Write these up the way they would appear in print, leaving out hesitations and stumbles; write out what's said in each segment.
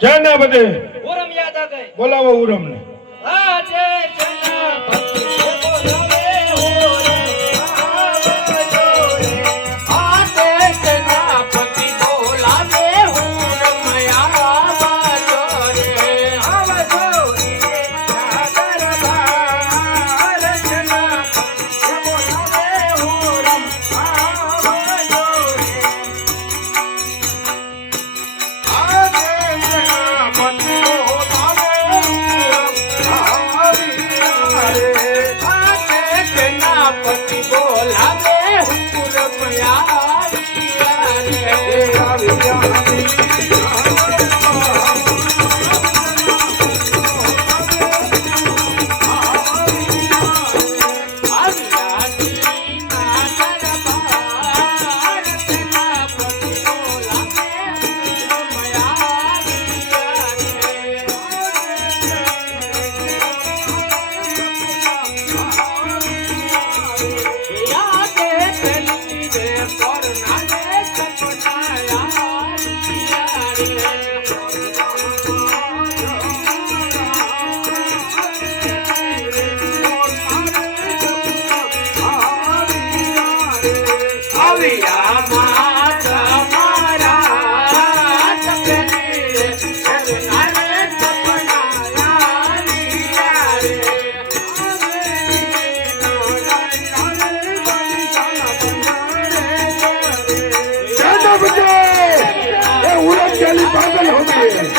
क्या ना बदे उरम याद आ गए बोलावो उरम ने आजे सेनापति बोलावे आजे सेनापति बोलावे उरम आवाजो रे आवाजो रे दरबार सेनापति बोलावे उरम आवाजो रे सेनापति बोलावे हुकुम यार किया पागल हो गए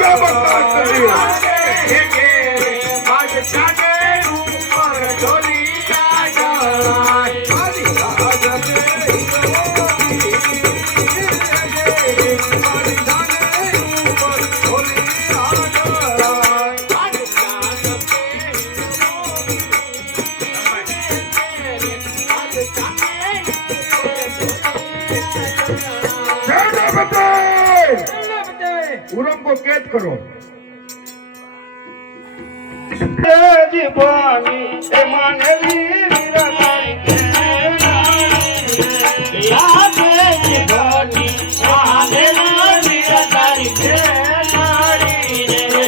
क्या बता કરો. જીવવાની એ માનવી વીરતારી છે નારી યાદ જીવવાની માનવી વીરતારી છે નારી રે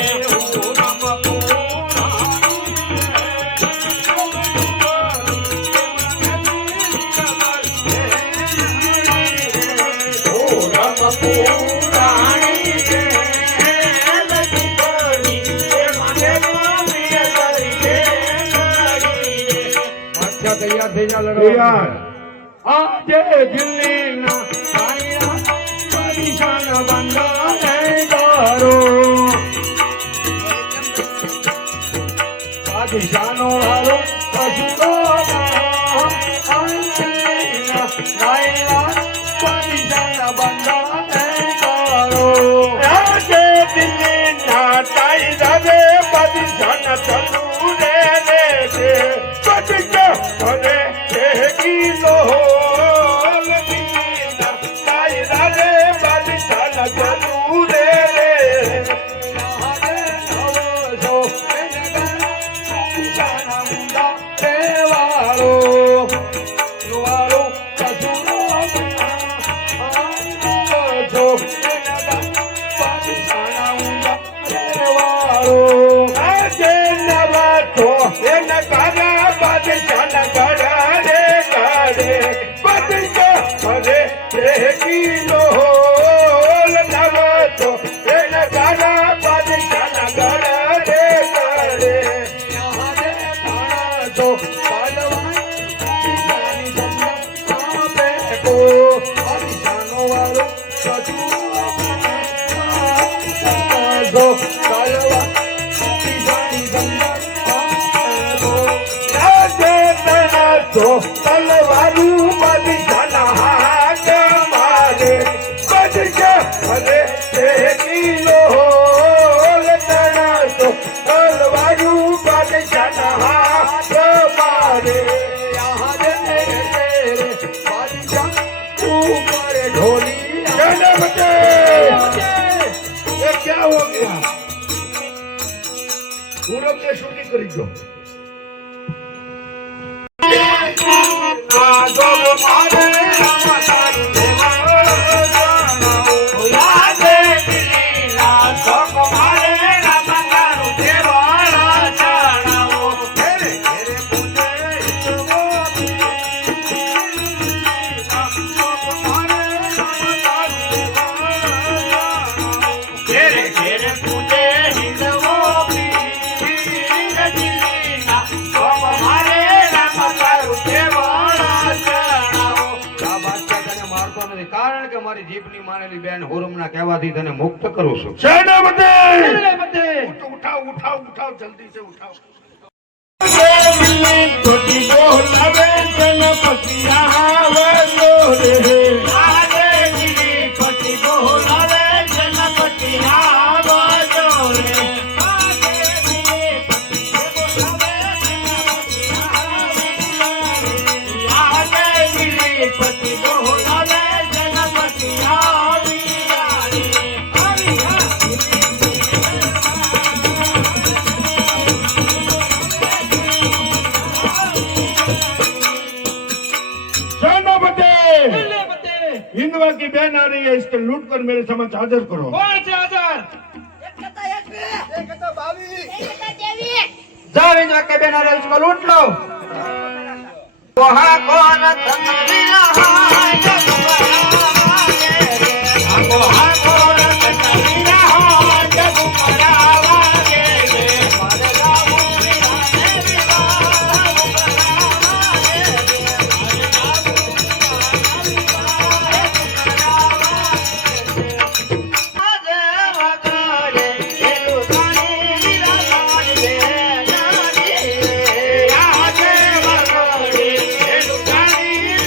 તૈયાર થઈ જા લડવા. આજે દિલ્હીના સાયા પરેશાન બંધારે કરો પાકિસ્તાનો હારો કસુરો દિલ્હીના સાયા પરેશાન બંધારે કરો આજે દિલ્હીના સાયા પરેશાન ચલુ રે રે ભલે કિલો લગીના કાયદા રે બાદશાહ ચલુ રે હારે નવસો શાના મુંડા દેવાળો વાળો કસુરો નવસો બાદશાહ મુંડા દેવાળો આજે નવાતો એના કાના બાદશાહ ગડે ગડે બાદશાહ હરે કિલો નવતો એના કાના બાદશાહ ગડે ગડે યારે પાણો પાલવાન પિતાની સંગત આપે કો બાદશાહનો વાળો સજુ પાલવા તો તલવારું બાદશાહના હાથ મારે બાદશાહ હરે કિલો લતણા તો તલવારું બાદશાહના હાથ મારે યાદ રે બાદશાહ ઉપર ઢોલી જનમતે ये क्या हो गया? पूरब ने शूटिंग करी जो મારે રમતારું દેવાળો યાદ દિલ્હીના શોક મારે રમતારું દેવાળો ચણાવો ઘેરે ઘેરે પૂજે શોક મારે રમતારું દેવાળો ઘેરે ઘેરે પૂજે હિંદવો દિલ્હીના શોક મારે રમતારું દેવાળો કારણ કે મારી જીભની માનેલી બેન હુરમના કહેવાથી તને મુક્ત કરું છું. જનમતે ઉઠાવ ઉઠાવ ઉઠાવ જલ્દી से ઉઠાવ. छोटी बोलावे गणपति आवे रे આજે ગણપતિ બોલાવે ગણપતિ આવો જોરે આજે ગણપતિ બોલાવે ગણપતિ આવો આજે ગણપતિ બોલાવે ગણપતિ આવી जन्मते हिंदुआ की बहन आ रही है, इसके लूट कर मेरे समक्ष हाजिर करो. કોણ છે આધાર जाओ इन के बेना रे इसको लूट लो वहां कौन तकदीरा हाय जग बरावागे रे વહા કોણ તકદીરા હાય જગ બરાવાગે રે मारे रामू विराने विवाह बरावागे रे मारे रामू विराने विवाह आजे वगारे एलु गानी विरानी रे जानी रे આજે વગડી એનું ગાડી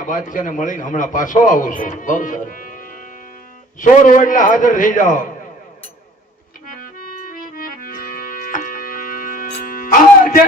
અહીંના બાદશાહને મળીને હમણાં પાછો આવું છું. બહુ સારું. સોર હોય એટલે હાજર થઈ જાઓ. આજે